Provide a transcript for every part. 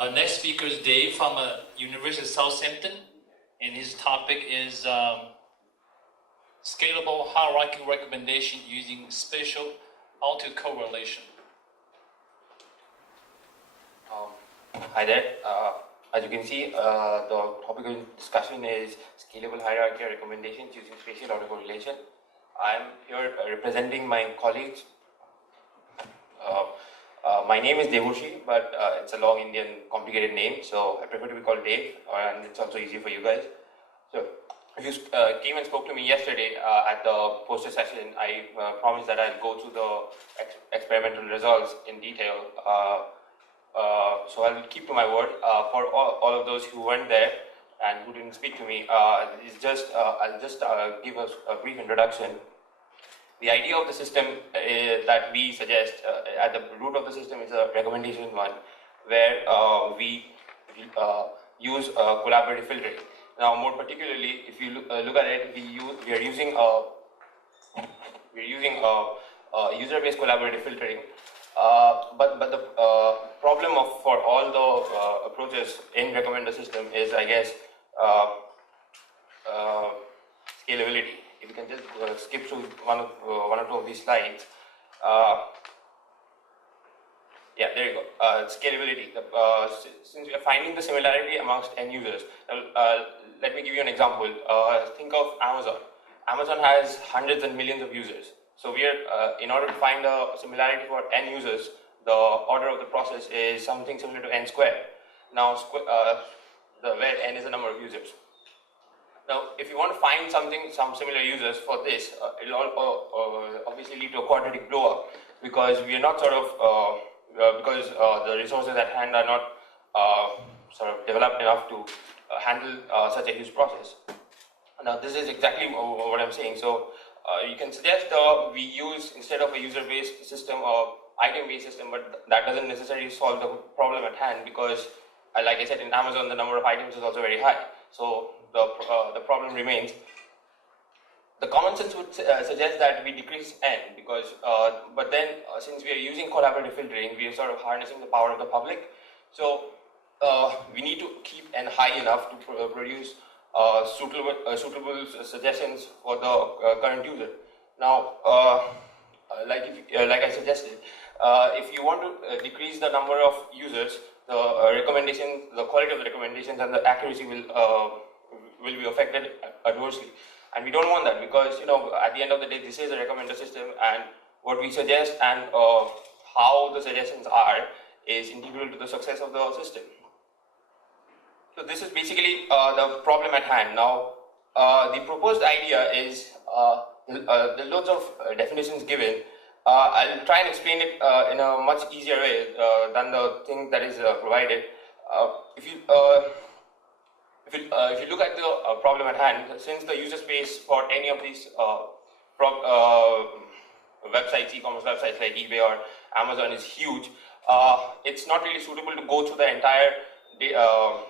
Our next speaker is Dave from University of Southampton, and his topic is Scalable Hierarchical Recommendation using Spatial Autocorrelation. Hi there. As you can see, the topic of discussion is Scalable Hierarchical Recommendations using Spatial Autocorrelation. I'm here representing my colleagues. My name is Debarshi, but it's a long Indian complicated name, so I prefer to be called Dave, and it's also easy for you guys. So, if you came and spoke to me yesterday at the poster session, I promised that I'll go through the experimental results in detail. So I'll keep to my word. For all of those who weren't there and who didn't speak to me, I'll just give us a brief introduction. The idea of the system that we suggest at the root of the system is a recommendation one, where we use collaborative filtering. Now, more particularly, if you look at it, we are using user-based collaborative filtering. But the problem for all the approaches in recommender system is, I guess, scalability. If you can just skip through one or two of these slides. Yeah, there you go. Scalability. Since we are finding the similarity amongst end users, let me give you an example. Think of Amazon. Amazon has hundreds and millions of users. So we are, in order to find a similarity for n users, the order of the process is something similar to n squared. Now, where n is the number of users. Now, if you want to find some similar users for this, it will obviously lead to a quadratic blow up, because we are not because the resources at hand are not developed enough to handle such a huge process. Now, this is exactly what I'm saying. So, you can suggest we use, instead of a user-based system, or item-based system, but that doesn't necessarily solve the problem at hand, because, like I said, in Amazon, the number of items is also very high. So the problem remains. The common sense would suggest that we decrease n, because, but then since we are using collaborative filtering, we are sort of harnessing the power of the public. So we need to keep n high enough to produce suitable suggestions for the current user. Now, like I suggested, if you want to decrease the number of users, the quality of the recommendations and the accuracy will be affected adversely, and we don't want that, because at the end of the day, this is a recommender system, and what we suggest and how the suggestions are is integral to the success of the system. So this is basically the problem at hand. Now, the proposed idea is there are loads of definitions given. I'll try and explain it in a much easier way than the thing that is provided. If you look at the problem at hand, since the user space for any of these websites, e-commerce websites like eBay or Amazon is huge, it's not really suitable to go through the entire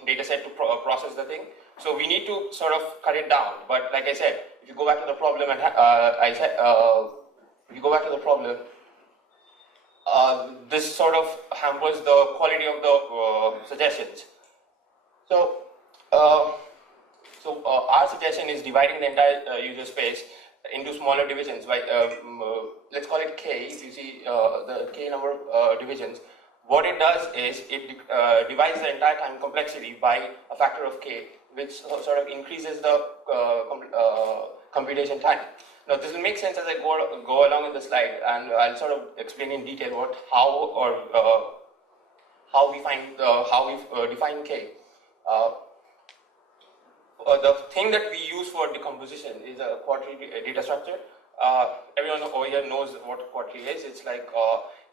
data set to process the thing. So we need to sort of cut it down. But like I said, if you go back to the problem, this sort of hampers the quality of the suggestions. So, our suggestion is dividing the entire user space into smaller divisions. By let's call it K. If you see the K number of divisions, what it does is it divides the entire time complexity by a factor of K, which sort of increases the computation time. Now, this will make sense as I go along in the slide, and I'll sort of explain in detail how we define K. The thing that we use for decomposition is a quadtree data structure. Everyone over here knows what a quadtree is. It's like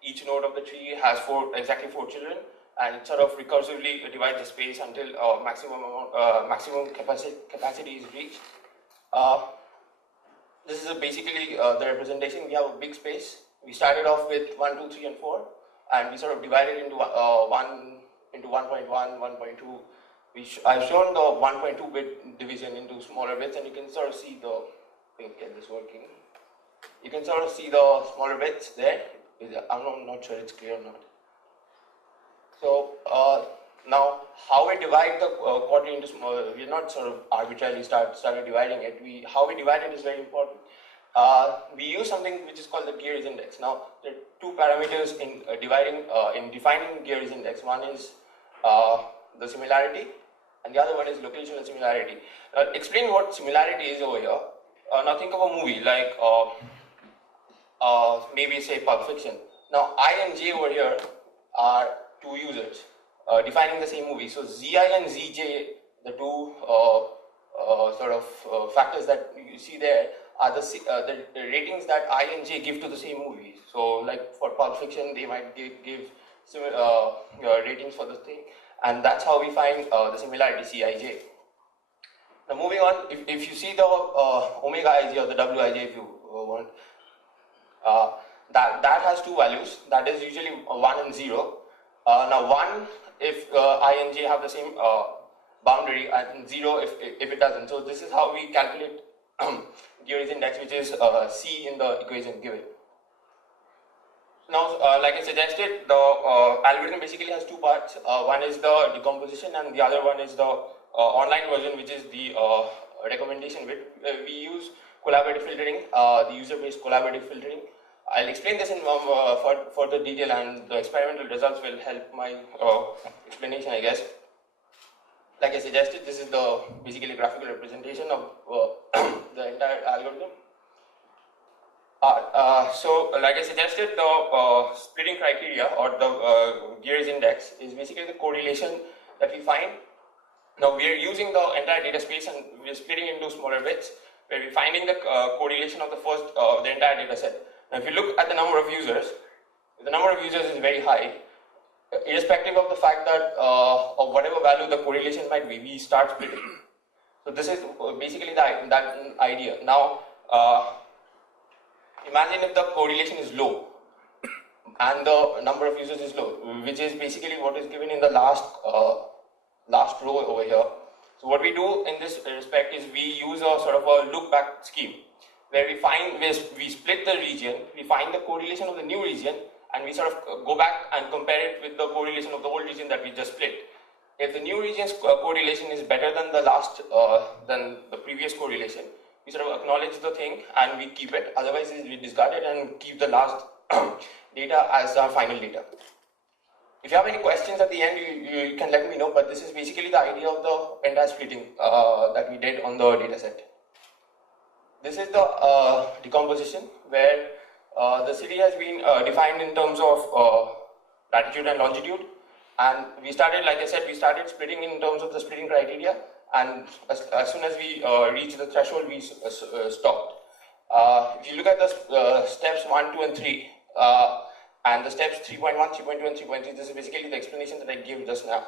each node of the tree has exactly four children, and it sort of recursively divides the space until maximum capacity is reached. This is basically the representation. We have a big space. We started off with 1, 2, 3, and 4, and we sort of divided into 1.1, 1.2. I've shown the 1.2 bit division into smaller bits, and you can sort of see the. Get this working. You can sort of see the smaller bits there. I'm not sure it's clear or not. So Now, how we divide the quadrant into small, we're not sort of arbitrarily started dividing it. How we divide it is very important. We use something which is called the Gears index. Now, there are two parameters in defining Gears index. One is the similarity, and the other one is locational similarity. Explain what similarity is over here. Now, think of a movie like maybe say Pulp Fiction. Now, I and J over here are two users defining the same movie. So, Zi and Zj, the two factors that you see there, are the ratings that I and J give to the same movie. So, like for Pulp Fiction, they might give similar ratings for the thing, and that's how we find the similarity Cij. Now, moving on, if you see the omega ij or the wij, if you want, that has two values. That is usually 1 and 0. Now, 1 if I and J have the same boundary, and 0 if it doesn't. So, this is how we calculate Gears index, which is C in the equation given. Now, like I suggested, the algorithm basically has two parts. One is the decomposition, and the other one is the online version, which is the recommendation bit. We use collaborative filtering, the user-based collaborative filtering. I'll explain this in further detail, and the experimental results will help my explanation, I guess. Like I suggested, this is the basically graphical representation of the entire algorithm. So, like I suggested, the splitting criteria or the Gears index is basically the correlation that we find. Now, we are using the entire data space and we are splitting into smaller bits, where we're finding the correlation of the entire data set. Now, if you look at the number of users, if the number of users is very high, irrespective of the fact that of whatever value the correlation might be, we start splitting. So this is basically that idea. Now, imagine if the correlation is low and the number of users is low, which is basically what is given in the last row over here. So what we do in this respect is we use a sort of a look back scheme, where we split the region, we find the correlation of the new region, and we sort of go back and compare it with the correlation of the old region that we just split. If the new region's correlation is better than than the previous correlation, we sort of acknowledge the thing and we keep it. Otherwise, we discard it and keep the last data as our final data. If you have any questions at the end, you can let me know. But this is basically the idea of the entire splitting that we did on the data set. This is the decomposition, where the city has been defined in terms of latitude and longitude, and we started, like I said, we started splitting in terms of the splitting criteria, and as soon as we reached the threshold, we stopped. If you look at the steps 1, 2, and 3, and the steps 3.1, 3.2, and 3.3, this is basically the explanation that I gave just now.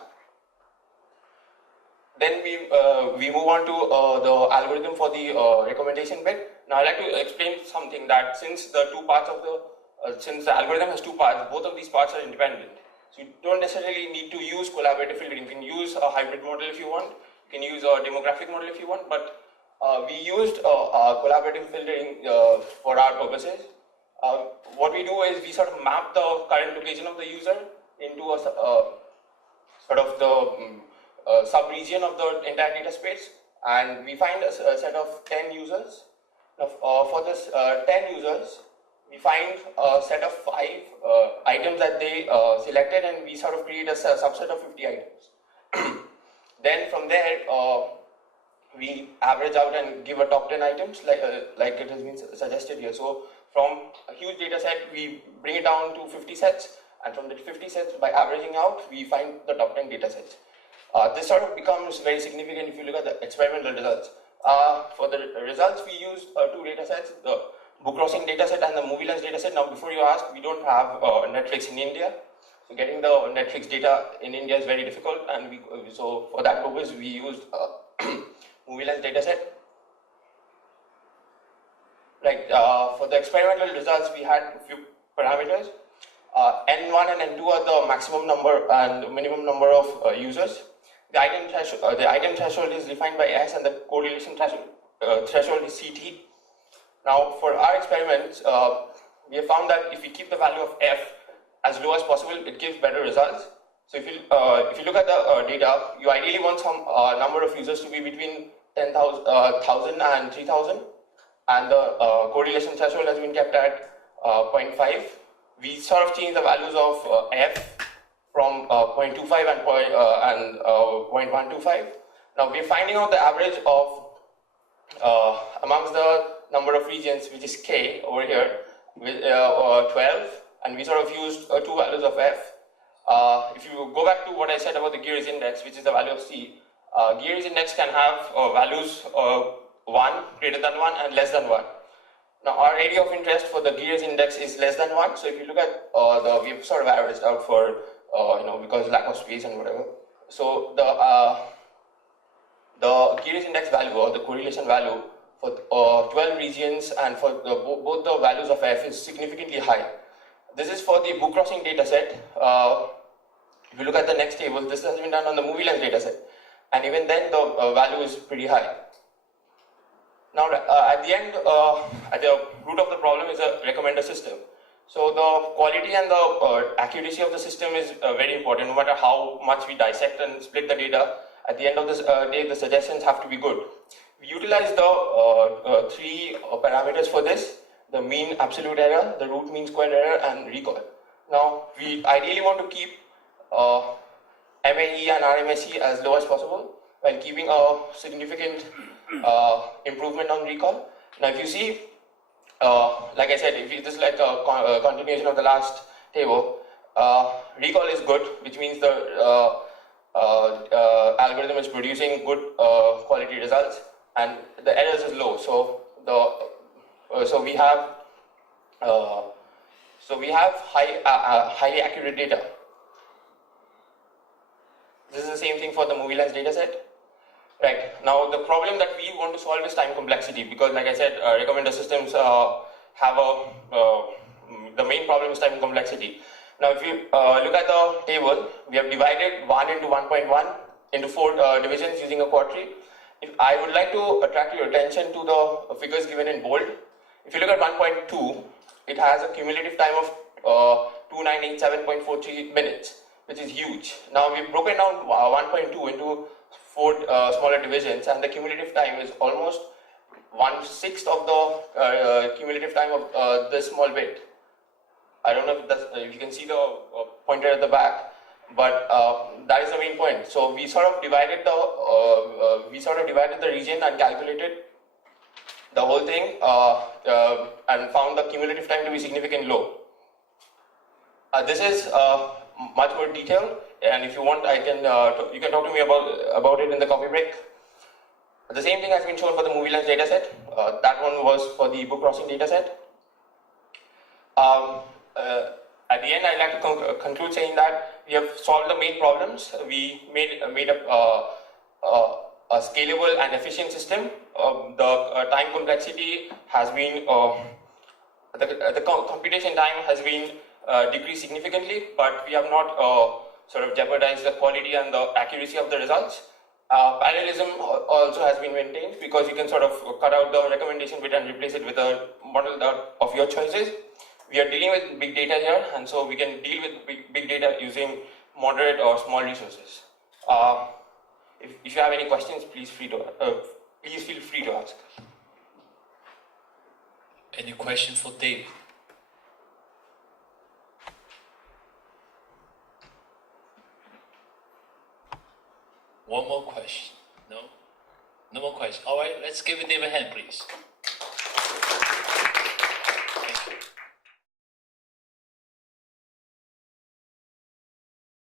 Then we move on to the algorithm for the recommendation bit. Now, I'd like to explain something, that since the algorithm has two parts, both of these parts are independent. So you don't necessarily need to use collaborative filtering. You can use a hybrid model if you want. You can use a demographic model if you want. But we used collaborative filtering for our purposes. What we do is we sort of map the current location of the user into a sort of the sub-region of the entire data space, and we find a set of 10 users. Now, for this 10 users, we find a set of 5 items that they selected, and we sort of create a subset of 50 items. Then from there, we average out and give a top 10 items, like it has been suggested here. So from a huge data set, we bring it down to 50 sets, and from the 50 sets, by averaging out, we find the top 10 data sets. This sort of becomes very significant if you look at the experimental results. For the results, we used 2 data sets, the book crossing data set and the movie lens data set. Now, before you ask, we don't have Netflix in India. So getting the Netflix data in India is very difficult, and so for that purpose, we used movie lens data set. Right, for the experimental results, we had a few parameters. N1 and N2 are the maximum number and minimum number of users. The item threshold is defined by S, and the correlation threshold is CT. Now, for our experiments, we have found that if we keep the value of F as low as possible, it gives better results. So if you look at the data, you ideally want some number of users to be between 10,000 and 3,000, and the correlation threshold has been kept at 0.5. We sort of change the values of f from 0.25 and 0.125. Now we're finding out the average of amongst the number of regions, which is k over here, with 12, and we sort of used two values of f. If you go back to what I said about the Gears index, which is the value of c, Gears index can have values 1, greater than 1, and less than 1. Now our area of interest for the Gears index is less than 1, so if you look at we've sort of averaged out for, because lack of space and whatever. So the Gears index value, or the correlation value, for 12 regions and for both the values of f is significantly high. This is for the book crossing data set. If you look at the next table, this has been done on the movie lens data set, and even then the value is pretty high. Now at the end, at the root of the problem is a recommender system. So the quality and the accuracy of the system is very important. No matter how much we dissect and split the data, at the end of this day, the suggestions have to be good. We utilize the three parameters for this: the mean absolute error, the root mean squared error, and recall. Now we ideally want to keep MAE and RMSE as low as possible, while keeping a significant improvement on recall. Now if you see, like I said, if this is like a continuation of the last table, recall is good, which means the algorithm is producing good quality results, and the errors is low. So we have highly accurate data. This is the same thing for the movie lens dataset. Right. Now the problem that we want to solve is time complexity, because like I said, recommender systems have the main problem is time complexity. Now if you look at the table, we have divided 1 into 1.1 into 4 divisions using a quadtree. If I would like to attract your attention to the figures given in bold. If you look at 1.2, it has a cumulative time of 2987.43 minutes, which is huge. Now we've broken down 1.2 into 4 smaller divisions, and the cumulative time is almost 1/6 of the cumulative time of this small bit. I don't know if you can see the pointer at the back, but that is the main point. So we sort of divided the region and calculated the whole thing and found the cumulative time to be significantly low. This is much more detailed, and if you want, I can you can talk to me about it in the coffee break. The same thing has been shown for the movie lens dataset. That one was for the book crossing dataset. At the end, I'd like to conclude saying that we have solved the main problems. We made a scalable and efficient system. The time complexity has been the computation time has been decreased significantly, but we have not sort of jeopardized the quality and the accuracy of the results. Parallelism also has been maintained, because you can sort of cut out the recommendation bit and replace it with a model of your choices. We are dealing with big data here, and so we can deal with big data using moderate or small resources. If you have any questions, please feel free to ask. Any question for Dave? One more question. No? No more question. All right, let's give Dave a hand, please.